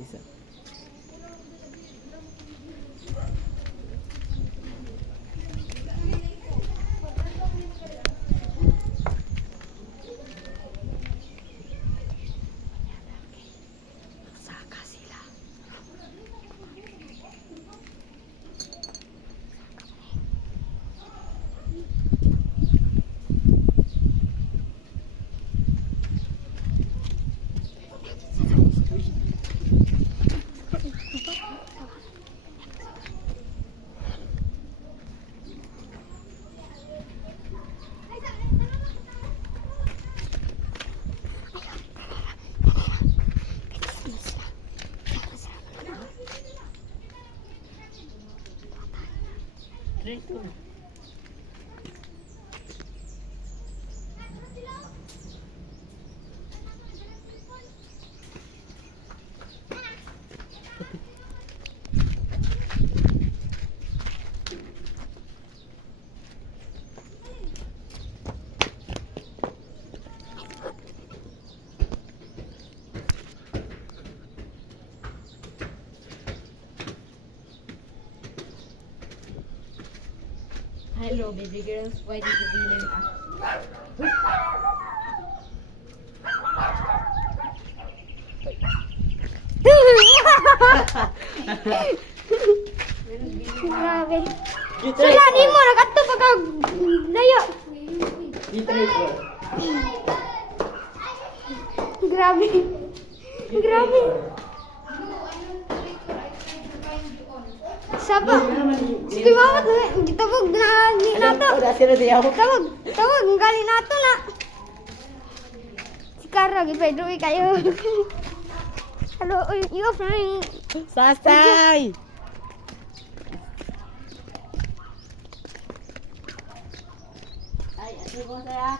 Isa. Saka sila. Hello, baby girls. Why did you bilin us? Grabe. Sila ni mo nakato pagka layo. I-try ko. Grabe. Grabe. Saba. Sige mama gitabog na ni nato. Sino di ako? Tawag ang gali nato na. Si Kara gi Pedro kayo. Hello, you friend. Sasay! Ay, ito ko saya.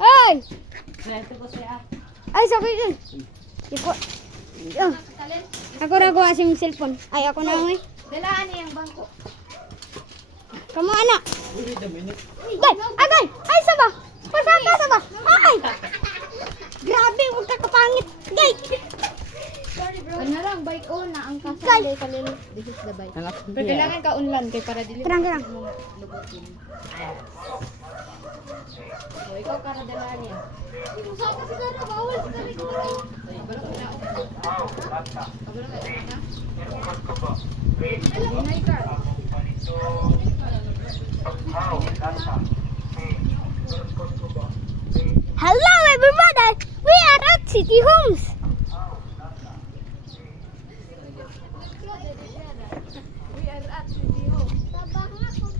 Hey! Ito ko saya. Ay, sabi yun. Iko. Ako na gawa siyang cellphone. Ay, ako na ngayon. Dalaan niya ang bangko. Kamu anak. Gay, agay. Ay, saba. Pasaka, saba. Ay. Grabe, huwag ka kapangit. Gay. Ano lang, bike on na ang Kay. kasal. Kalil, this is the bike. Pero kailangan ka unlan kay para dili. Gerang. Lubutin. So, ikaw kara dalaan niya. Ikaw sa ka sigara, bawal sigara. Balak na ako. Balak na. Hinay ka. Hello, everybody. We are at City Homes.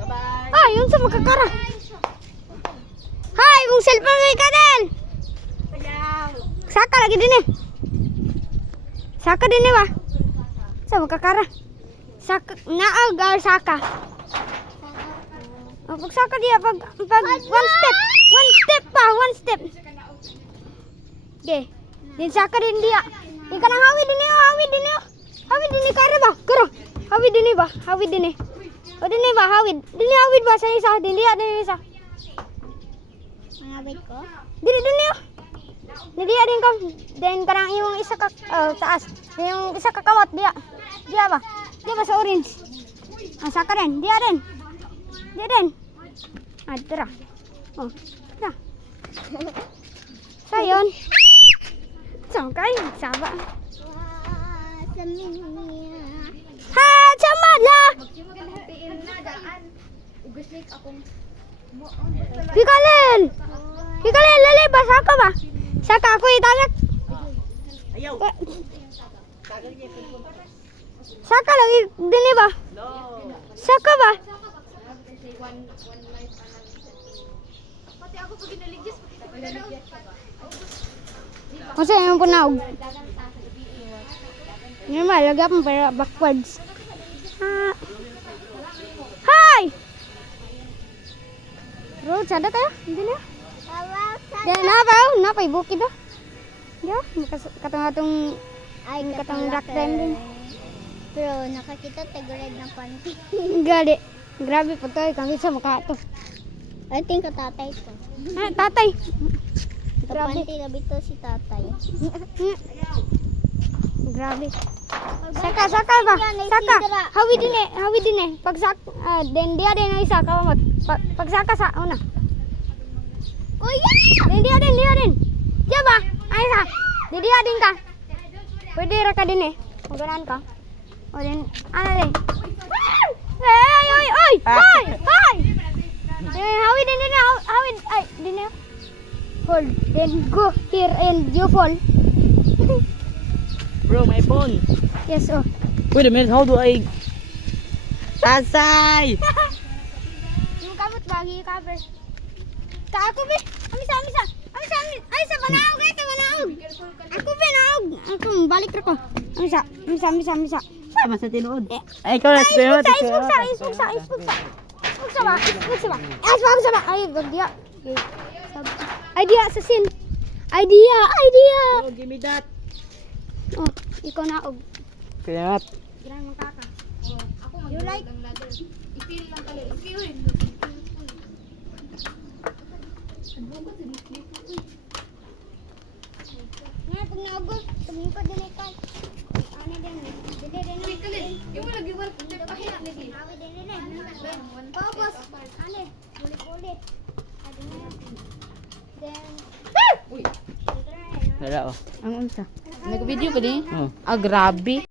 Bye-bye. Ah, yun sa magkakara. Hi, mong cellphone may kanel. Saka lagi din eh. Saka din eh ba? Sa magkakara. Saka, naagar saka. Oh, pag saka dia, pag one step. Okay, din saka din dia. Ika nang hawid din eh, hawid din eh, kara ba? Kara, hawid din eh ba? Hawid din eh. O din eh ba, hawid. Din eh, hawid ba sa isa? Din isa. Hawid ko? Dili din eh. Hindi din ko. Then karang yung isa ka taas. Yung isa ka kawat dia. Dia ba? Dia ba sa orange? Ah, saka rin. Dia din. Ah, tara. Oh, tara. Sayon. Sangkay, saba. Ha, chamala. Magsimagalatiin na daan. Ugaslik akong Hikalel, lali ba? Saka ba? Saka ako itagak. Ayaw! Saka lagi din ba? No! Saka ba? one life pati ako pag ginaligyas Kasi yung punaog. Normal, lagi akong para backwards. Ah. Hi! Bro, sada kayo? Hindi na. Diyan na ba? Napay bukid do. Diyan, katong rock time din. pero nakakita tagred ng panty. Gali. Grabe po to, kami sa mukha to. I think katatay ko. Ah, tatay. Grabe. Kapantay na si tatay. Grabe. Saka ba? Saka. Hawi din eh. Pag then dia din ang isa kawamot. Pag saka sa una. Kuya! Then dia din. Dia ba? Ay sa. Dia din ka. Pwede ra ka din eh. Maganan ka. O din ano din. Ay! Hoy! Hawi din. Hawi ay din. Hold. Then go here and you fall. Bro, my phone. Yes, oh. Wait a minute, how do I... Sasay! Yung kamot bagi cover. Ako be. Amisa. Ay sa banaog banaog. Ako be naog. Ako balik ra ko. Amisa. Sama sa tinuod. Ay, ikaw na. Isbugsa ba? Ay, bagya. Idea sa sin. Idea. Oh, give me that. Oh, ikaw na og. Kaya nga. Giran mo kaka. Ako You like? ang ladder. I-feel lang kali. I-feel. Nga pag naugol, tumingkod din kay. Ano din? Uy, kali. Yung mo lagi one step ahead lagi. Awi din. Focus. Ano? Ulit. Adi na. Then Uy. Wala, oh. Ang unsa? Nag-video ka din? Oh. Ah, grabe.